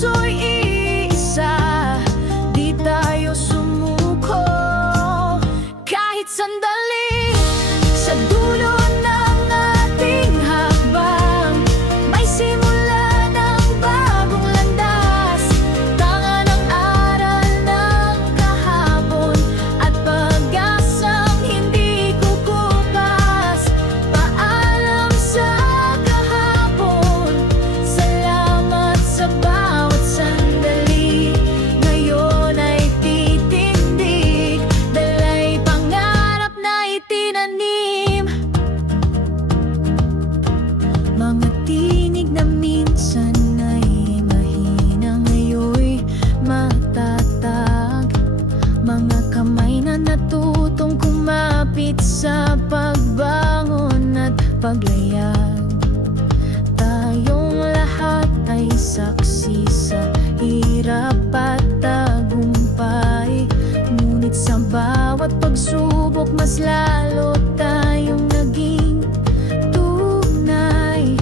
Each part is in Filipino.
puso'y iisa, di tayo sumuko kahit sandali. Sa dulo ng ating hakbang, may simula ng bagong landas. Tanga ng aral ng kahapon at pag-asang hindi kukupas. Paalam sa kahapon, salamat sa bawat sandali. Ngayon ay titindig, dala'y pangarap na itinanim. Mga tinig na minsan ay mahina, ngayon'y matatag. Mga kamay na natutong kumapit sa pagbangon at paglayag. Tayong lahat ay saksi sa hirap at tagumpay, ngunit sa bawat pagsubok mas lalo tayong naging tunay.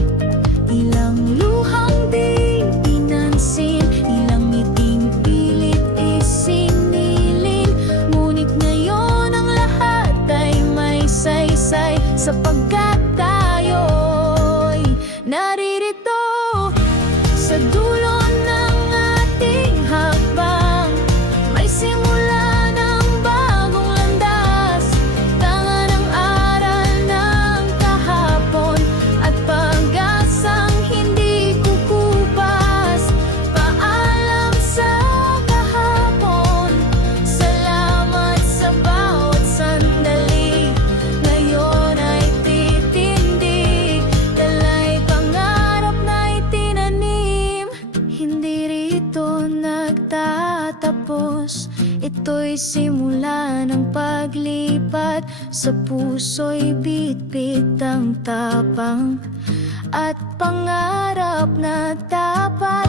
Ilang luhang di pinansin, ilang ngiting pilit isinilin, ngunit ngayon ang lahat ay may saysay, sapagkat tayo'y naririto. Sa dulo ng ating hakbang, may simula ng bagong landas. Tanga ng aral ng kahapon at pag-asang hindi kukupas. Paalam sa kahapon, salamat sa bawat sandali. Ngayon ay titindig, dala'y pangarap na itinanim. Hindi rito nagtatapos, ito'y simula ng paglipat. Sa puso'y bitbit ang tapang at pangarap na dapat